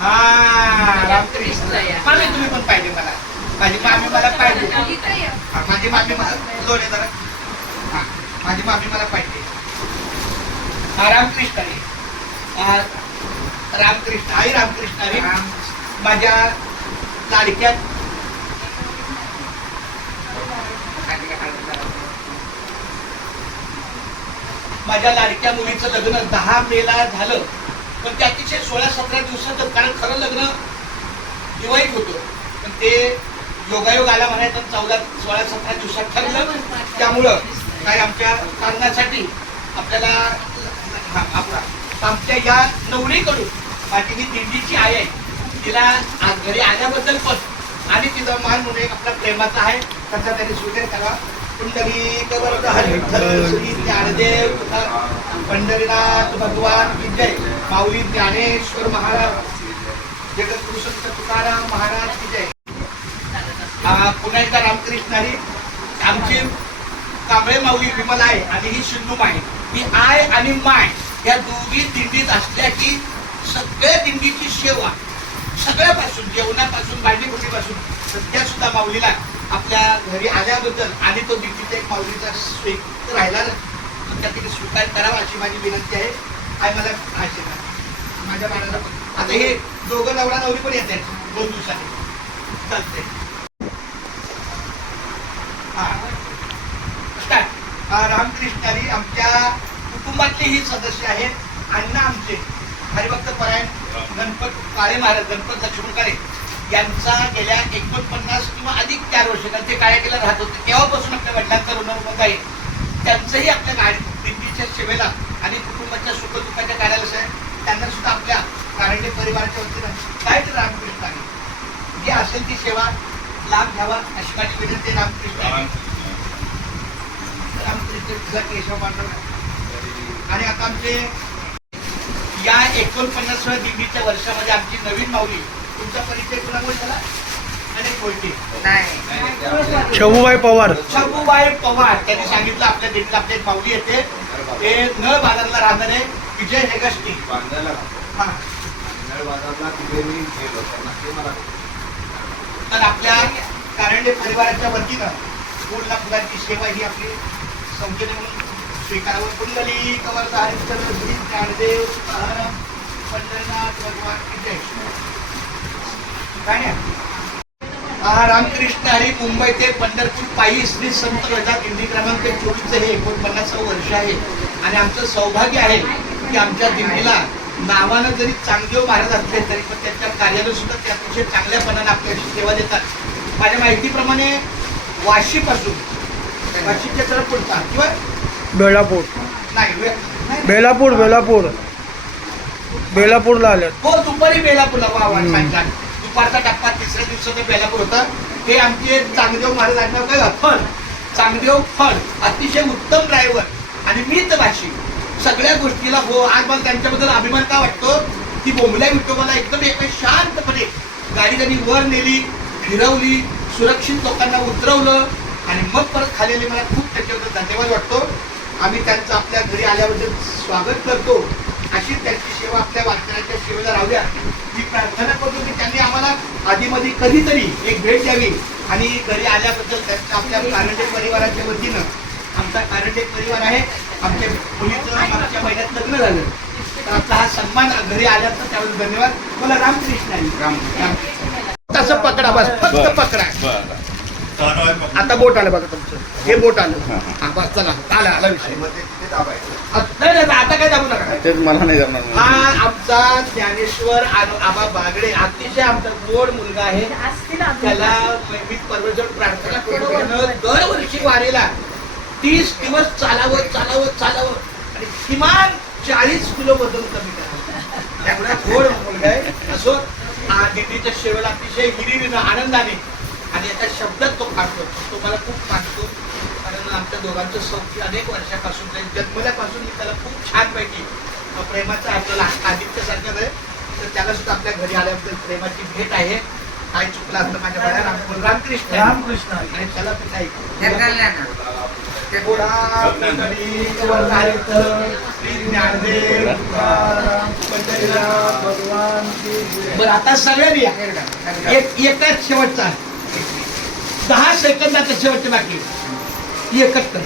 हा रामकृष्ण मामी तुम्ही पण पाहिजे मला. माझी मामी मला पाहिजे. माझी मामी मला जोडे जरा. हा माझी मामी मला पाहिजे. रामकृष्ण हरी. रामकृष्ण आई रामकृष्ण हरी. माझ्या लाडक्यात माझ्या लाडक्या मुलीचं लग्न 10 मेला झालं, पण ते अतिशय 16-17 दिवसात, कारण खरं लग्न दिवाळीत होतं, पण ते योगायोग आला म्हणायचं 16-17 दिवसात ठरलं. त्यामुळं काय आमच्या कारणासाठी आपल्याला आमच्या या नवरीकडून माझी ही दिंडीची आई आहे, तिला घरी आल्याबद्दल पण आणि तिचा मान म्हणून एक आपला प्रेमाचा आहे, त्याचा त्यांनी स्वीकार करा. पुंडलिक वरद हरी विठ्ठल श्री ज्ञानदेव पंढरीनाथ भगवान की जय. माऊली ज्ञानेश्वर महाराज, जगद्गुरु संत तुकाराम महाराज की जय. पुन्हा एकदा रामकृष्ण हरी. आमची कांबळे माऊली विमल आहे आणि ही शिंदू माय, ही आय आणि माय या दोघी दिंडीत असल्या की सगळ्या दिंडीची सेवा, सगळ्यापासून जेवणापासून भांडीपुटीपासून सध्या सुद्धा माऊलीला आपल्या घरी आल्याबद्दल आणि तो दिंडीचा एक माऊलीचा राहिला त्या तिने स्वीकार करावा अशी माझी विनंती आहे. आणि मला आशीर्वाद माझ्या बाळाला पण. आता हे दोघं नवरा नवरी पण येत आहेत 2 दिवसांनी. चालते. रामकृष्ण हरी. आमच्या कुटुंबातले ही सदस्य आहेत. अण्णा आमचे हरिभक्त परायण गणपत काळे महाराज, गणपत लक्ष्मण काळे यांचा गेल्या 49 किंवा अधिक 4 वर्ष ते काळ्या केला राहत होते, तेव्हापासून आपल्या वडिलांचा ऋणमत आहे. त्यांचंही आपल्या गाडी दिंडीच्या सेवेला आणि कुटुंबाच्या सुखदुःखाच्या कार्याला त्यांना सुद्धा आपल्या कारंडे परिवाराच्या वतीनं काय तर रामकृष्ण आहे जी असेल ती सेवा लाभ घ्यावा अशी माझी विनंती. रामकृष्ण रामकृष्ण केशव पांडव. आणि आता आमचे या 49व्या दिंडीच्या वर्षामध्ये आमची नवीन माऊली, तुमचा परिचय कुणामुळे झाला? अनेक गोष्टी नाही. शबूबाई पवार. शबूबाई पवार त्यांनी सांगितलं आपल्या दिंडीला आपल्या एक माऊली येते, ते नळ बाजारला राहणारे विजय हेगष्टी. तर आपल्या कारंडे परिवाराच्या वतीनं फुल फुलांची सेवा ही आपली संख्येने म्हणून स्वीकारावं. पुंडलिक वरद हरी विठ्ठल श्री ज्ञानदेव पंढरीनाथ भगवान की जय. रामकृष्ण हरी. मुंबई ते पंढरपूर पायी श्री संत गजा दिंडी क्रमांक 24 हे 49वे वर्ष आहे. आणि आमचं सौभाग्य आहे की आमच्या दिंडीला नावानं जरी चांगदेव महाराज असले तरी पण त्यांच्या कार्याला सुद्धा ते अतिशय चांगल्यापणाने आपल्याशी सेवा देतात. माझ्या माहितीप्रमाणे वाशीपासून वाशीच्या जरा पुढचा किंवा बेलापूर नाही बेलापूर बेलापूरला आले हो, दुपारी बेलापूरला. वा दुपारचा टप्पा 3ऱ्या दिवसाचा बेलापूर होता. हे आमचे चांगदेव महाराज आडनाव काय फळ, चांगदेव फळ, अतिशय उत्तम ड्रायव्हर आणि मितभाषी सगळ्या गोष्टीला हो. आज मला त्यांच्याबद्दल अभिमान का वाटतो की बोंबल्या विठोबाला एकदम एका शांतपणे गाडी त्यांनी वर नेली, फिरवली, सुरक्षित लोकांना उतरवलं आणि मग परत खालेले. मला खूप त्याच्याबद्दल धन्यवाद वाटतो. आम्ही त्यांचं आपल्या घरी आल्याबद्दल स्वागत करतो. अशी त्यांची सेवा आपल्या वारकऱ्यांच्या सेवेला राहू द्या ही प्रार्थना करतो की त्यांनी आम्हाला आधीमध्ये कधीतरी एक भेट द्यावी. आणि घरी आल्याबद्दल त्यांच्या आपल्या कारंडे परिवाराच्या वतीनं, आमचा कारंडे परिवार आहे, आमच्या मुलीचं मागच्या महिन्यात लग्न झालं, तर आपला हा सन्मान घरी आल्याचं त्यावेळेस धन्यवाद. मला रामकृष्ण आहे. तसं पकडा बस, फक्त पकडा. आता बोट आलं बघा तुमचं, हे बोट आलं. हा बस चला, आला विषय. नाही आता काय दाबू नका, मला नाही जमणार. हा आमचा ज्ञानेश्वर आबा बागडे अतिशय आमचा गोड मुलगा आहे. त्याला मी परमेश्वर प्रार्थना करतो दरवर्षी वारीला 30 दिवस चालावं आणि किमान 40 किलो वजन कमी करावं. त्यामुळे गोड मुलगा आहे. असो दिंडीच्या सेवेला अतिशय हिरिरीनं आनंदाने आणि एका शब्दात तो काढतो. तो मला खूप मानतो, कारण आमच्या दोघांचं सौख्य अनेक वर्षापासून जन्मल्यापासून मी त्याला खूप छानपैकी प्रेमाचा आपल्याला आदित्यसारखं आहे. तर त्याला सुद्धा आपल्या घरी आल्याबद्दल प्रेमाची भेट आहे. काय चुकलं असतं माझ्या बाळा रामकृष्ण रामकृष्ण आणि त्याला बरं आता सगळ्यांनी या. एकाच शेवटचा 10 सेकंदाचा शेवटचे बाकी एकच कर.